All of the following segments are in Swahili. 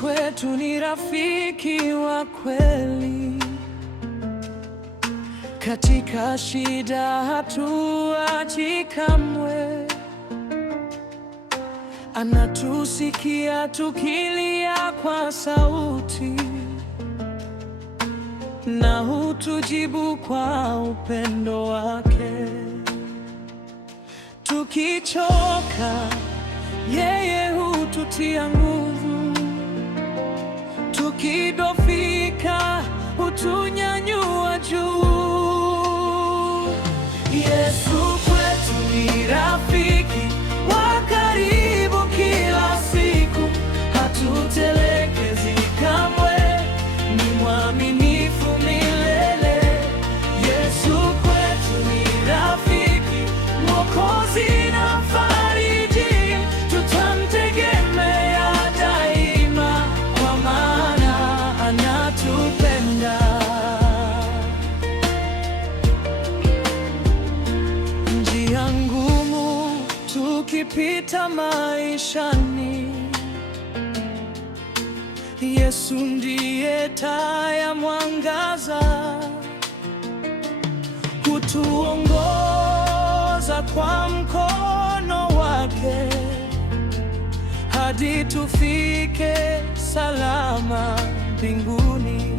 kwetu ni rafiki wa kweli. Katika shida hatuachi kamwe, anatusikia tukilia kwa sauti, na hutujibu kwa upendo wake. Tukichoka, yeye hututia nguvu, tukidhoofika, hutunyanyua juu. Yesu kwetu ni rafiki wa karibu kila siku, hatutelekezi kamwe, ni mwaminifu milele. Yesu kwetu ni rafiki, Mwokozi na mfariji, tutamtegemea daima, kwa maana anatupenda. Njia ngumu tukipita maishani, Yesu ndiye taa ya mwangaza, hutuongoza kwa mkono wake hadi tufike salama mbinguni.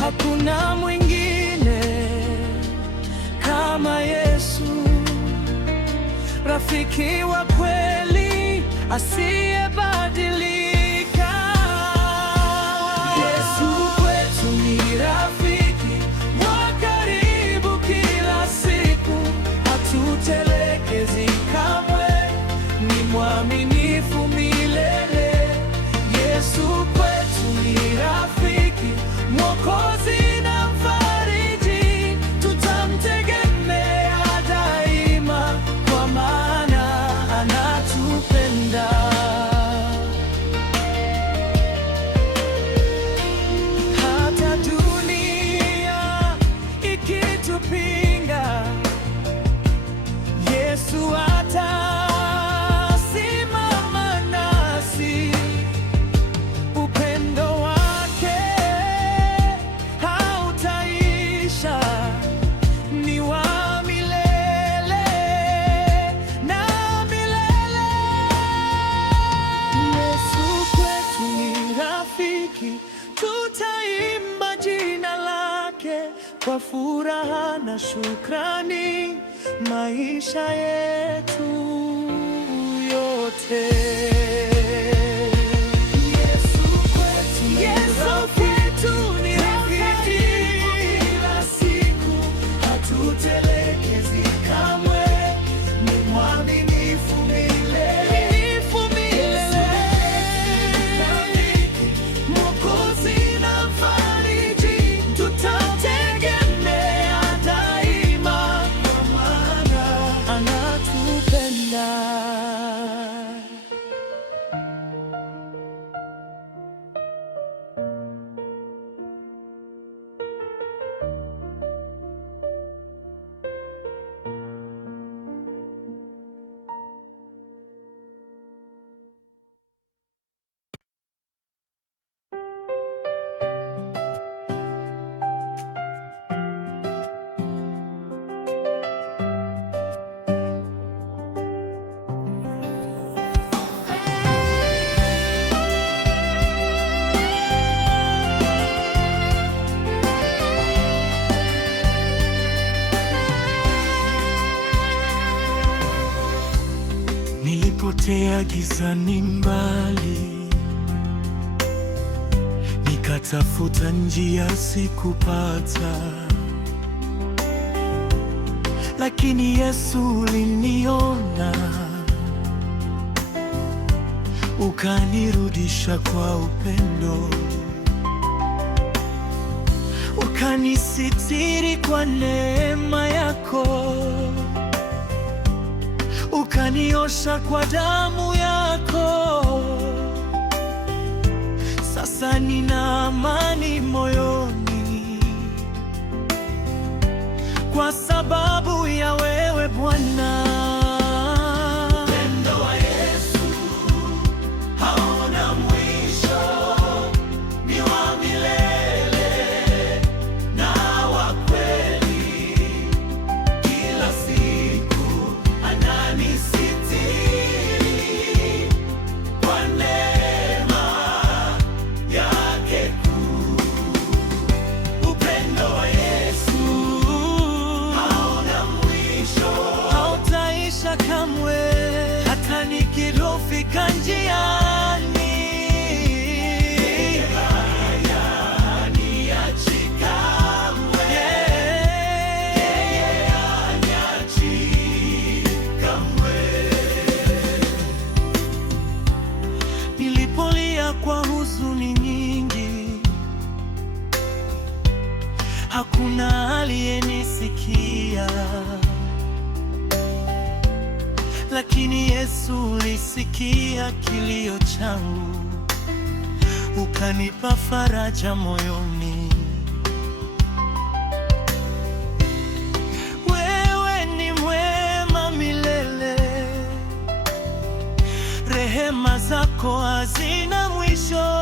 Hakuna mwingine kama Yesu, rafiki wa kweli asiyebadilika. Yesu kwetu ni rafiki wa karibu kila siku, hatutelekezi kamwe, ni mwaminifu milele. Yesu kwetu ni rafiki, Mwokozi na mfariji, tutamtegemea daima, kwa maana anatupenda. Hata dunia ikitupinga, Yesu atasimama nasi. Upendo wake hautaisha, ni wa milele na milele. Yesu kwetu ni rafiki, tutaimba jina lake kwa furaha na shukrani maisha yetu yote. Yesu kwetu ni rafiki kila siku, hatutelekezi kamwe, ni mwaminifu milele. Mwokozi na mfariji, tutamtegemea daima, kwa maana anatupenda. Nilipotea gizani mbali, nikatafuta njia sikupata, lakini Yesu uliniona, ukanirudisha kwa upendo, ukanisitiri kwa neema yako, ukaniosha kwa damu yako. Sasa nina amani moyoni, kwa sababu ya wewe Bwana. Upendo wa Yesu hauna mwisho. ulisikia kilio changu, ukanipa faraja moyoni. Wewe ni mwema milele, rehema zako hazina mwisho.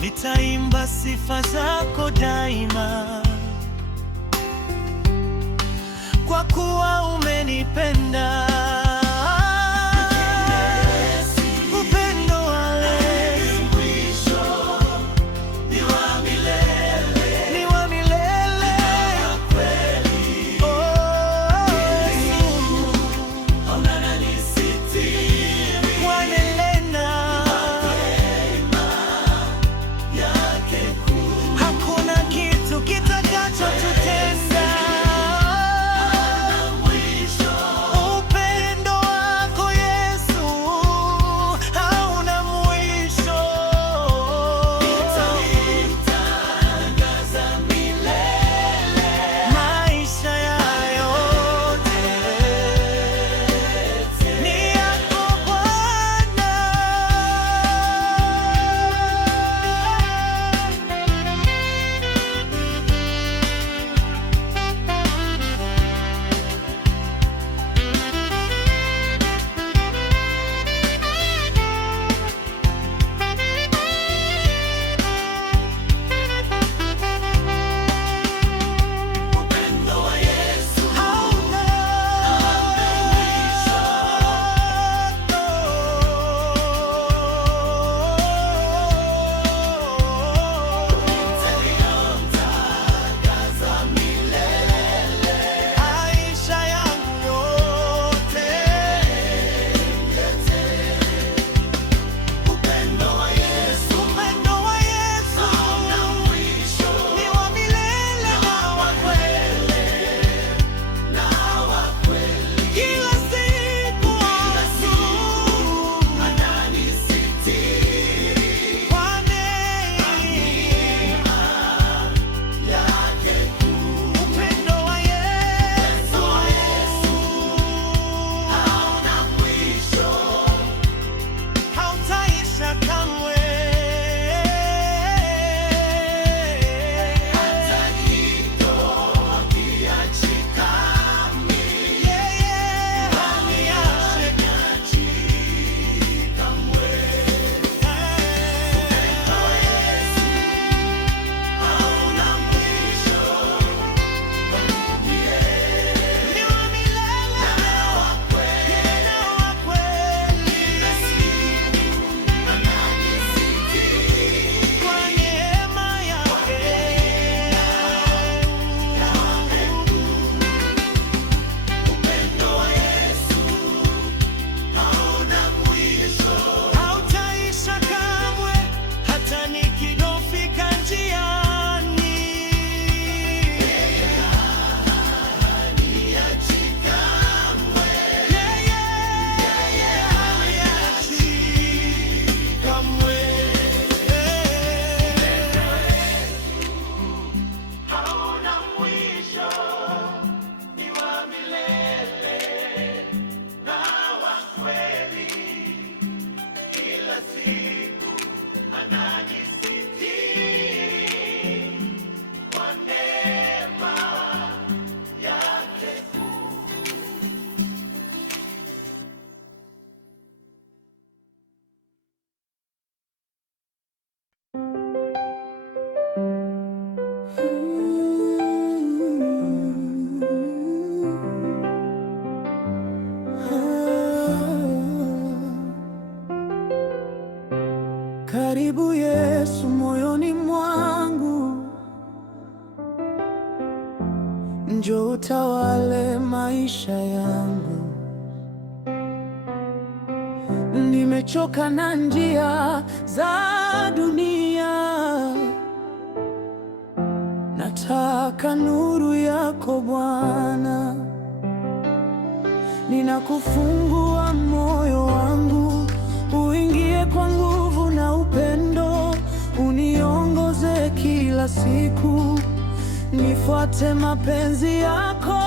Nitaimba sifa zako daima, kwa kuwa umenipenda. Upendo wako ni wa milele, ni wa milele. Hakuna kitu kitakachotutenda. Karibu Yesu moyoni mwangu, njoo utawale maisha yangu. Nimechoka na njia za dunia, nataka nuru yako Bwana. Ninakufungua moyo wangu, uingie kwa nguvu na upendo, uniongoze kila siku, nifuate mapenzi yako.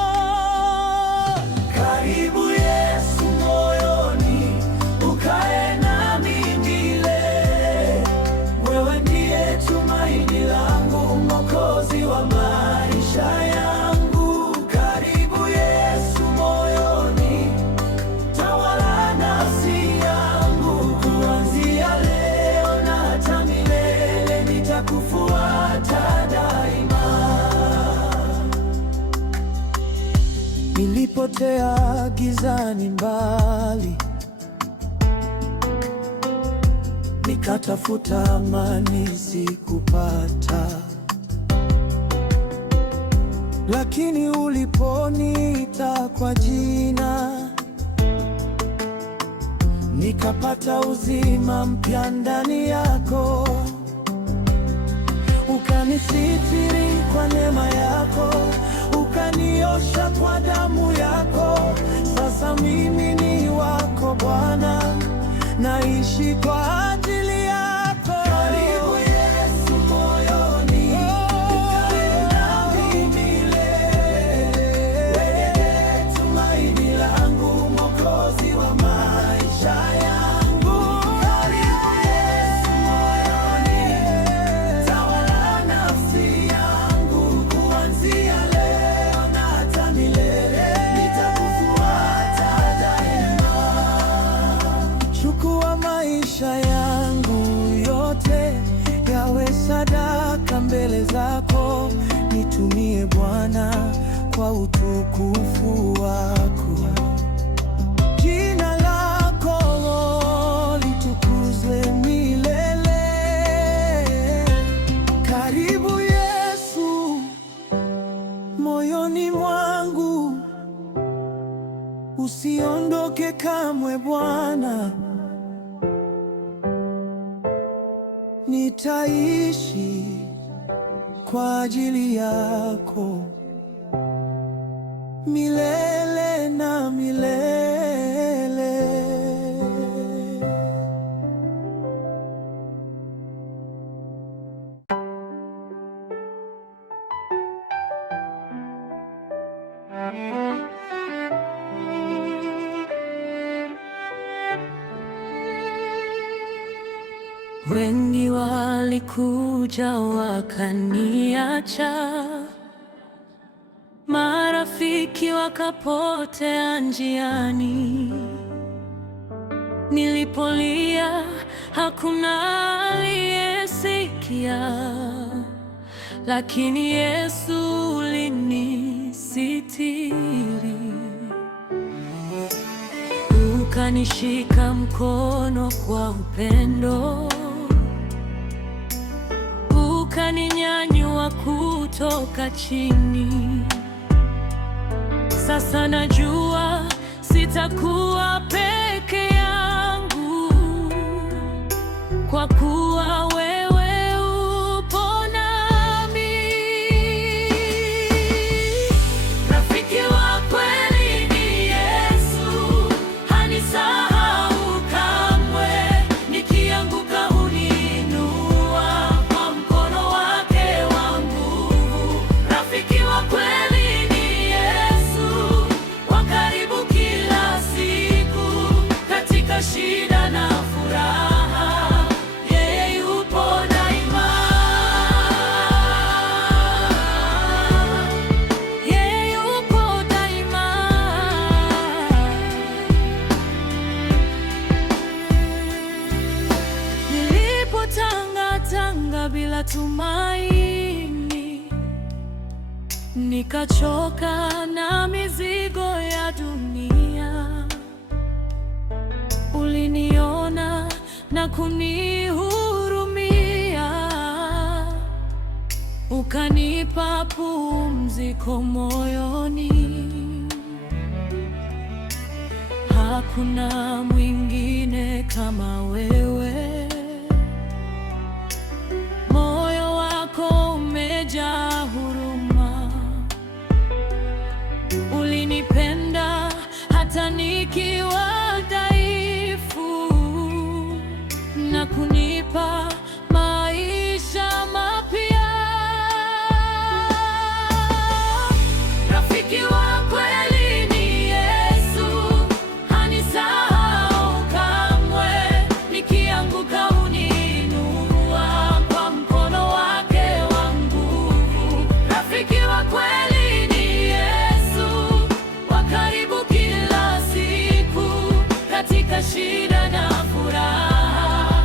Karibu Yesu. nilipotea gizani mbali, nikatafuta amani sikupata, lakini uliponiita kwa jina, nikapata uzima mpya ndani yako. Ukanisitiri kwa neema yako, ukaniosha kwa damu yako. Sasa mimi ni wako Bwana, naishi kwa ajili yako. Karibu Yesu moyoni, ukae nami milele. Wewe tumaini langu, Mwokozi wa maisha yangu. Karibu Yesu moyoni, tawala nafsi yangu. Kuanzia leo na hata milele, nitakufuata daima. Chukua maisha yangu yote, yawe sadaka mbele zako. Nitumie Bwana kwa utukufu wako. Jina lako litukuzwe milele. Karibu Yesu moyoni mwangu, usiondoke kamwe Bwana. Nitaishi kwa ajili yako milele na milele. Wengi walikuja wakaniacha, marafiki wakapotea njiani. Nilipolia hakuna aliyesikia, lakini Yesu ulinisitiri. Ukanishika mkono kwa upendo, ukaninyanyua kutoka chini. Sasa najua sitakuwa peke yangu, kwa kuwa wewe upo nami. Rafiki wa kweli ni Yesu, hanisahau kamwe. Nikianguka huniinua kwa mkono wake wa nguvu. Rafiki wa kweli ni Yesu, wa karibu kila siku, katika shida na furaha, yeye yupo daima. Yeye yupo daima. Nilipotangatanga bila tumaini, nikachoka na mizigo ya dunia, uliniona na kunihurumia, ukanipa pumziko moyoni. Hakuna mwingine kama wewe, moyo wako umejaa huruma. Ulinipenda hata nikiwa dhaifu, na kunipa maisha mapya. Rafiki wa kweli ni Yesu, hanisahau kamwe. Nikianguka huniinua kwa mkono wake wa nguvu. Rafiki wa kweli ni Yesu, wa karibu kila siku, katika shida na furaha,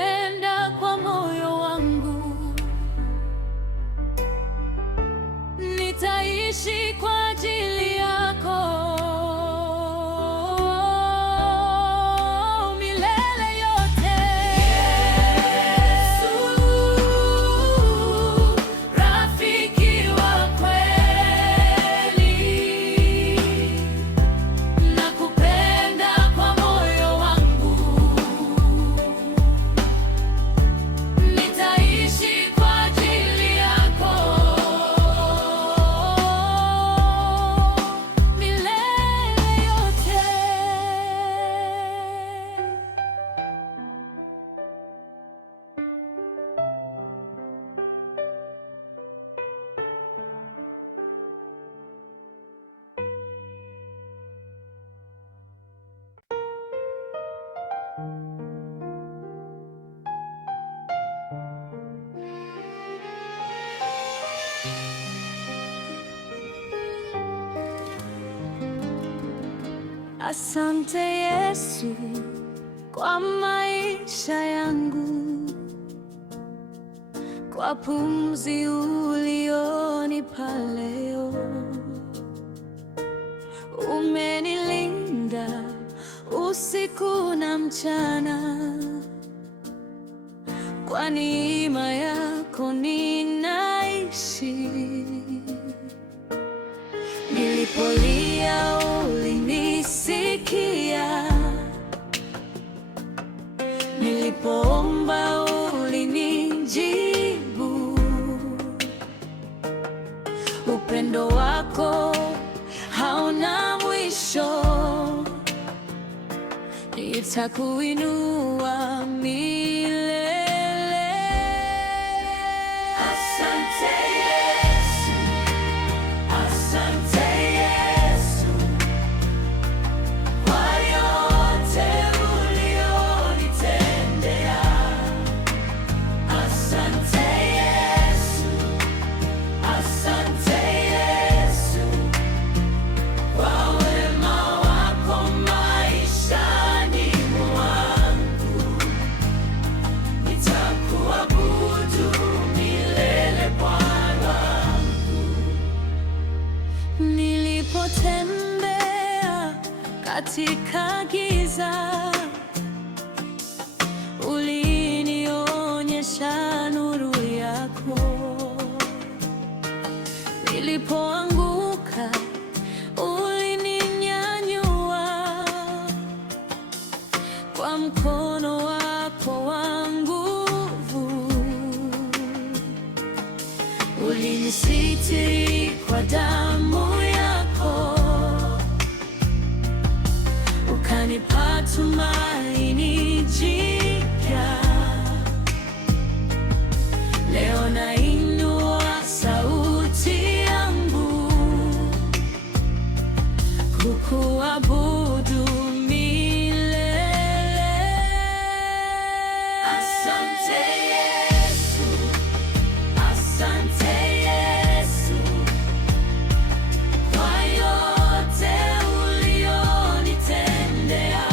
nakupenda kwa moyo wangu, nitaishi kwa ajili yako. Asante Yesu kwa maisha yangu, kwa pumzi ulionipa leo. Umenilinda usiku na mchana, kwa neema yako ninaishi. Nilipolia ulinisikia, nilipoomba ulinijibu. Upendo wako hauna mwisho, nitakuinua milele. Asante Yesu, asante Yesu kwa yote ulionitendea. Asante Yesu, asante Yesu kwa wema wako maishani mwangu. Nitakuabudu milele Bwana wangu. Nilipotembea katika giza, ulinionyesha nuru yako. Nilipoanguka, ulininyanyua kwa mkono wako wa nguvu. Ulinisitiri kwa damu yako, ukanipa tumaini jipya. Leo nainua sauti yangu kukuabudu milele. Asante Yesu, asante Yesu kwa yote ulionitendea.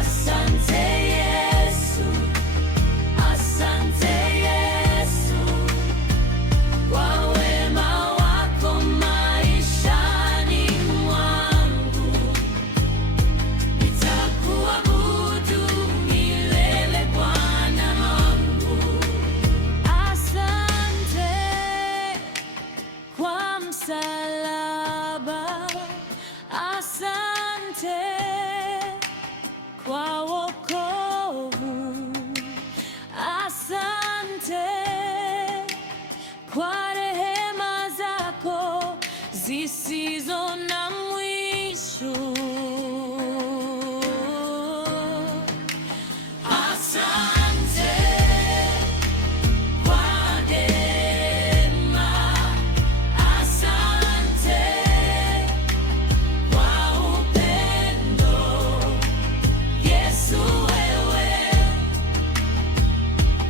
Asante Yesu, asante Yesu kwa wema wako maishani mwangu. Nitakuabudu milele Bwana wangu. Asante kwa msalaba, asante kwa wokovu, asante kwa rehema zako zisizo na mwisho. Asante kwa neema, asante kwa upendo. Yesu wewe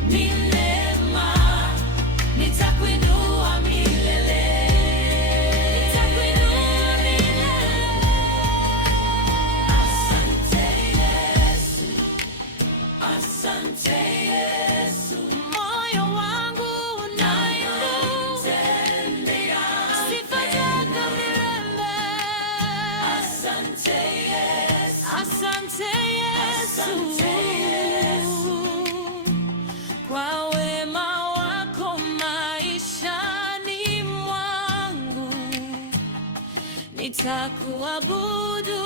ni neema, nitakuinua milele. Nitakuinua Asante Yesu, moyo wangu unaimba sifa zako milele. asante Yesu, Asante Yesu, kwa wema wako maishani mwangu, nitakuabudu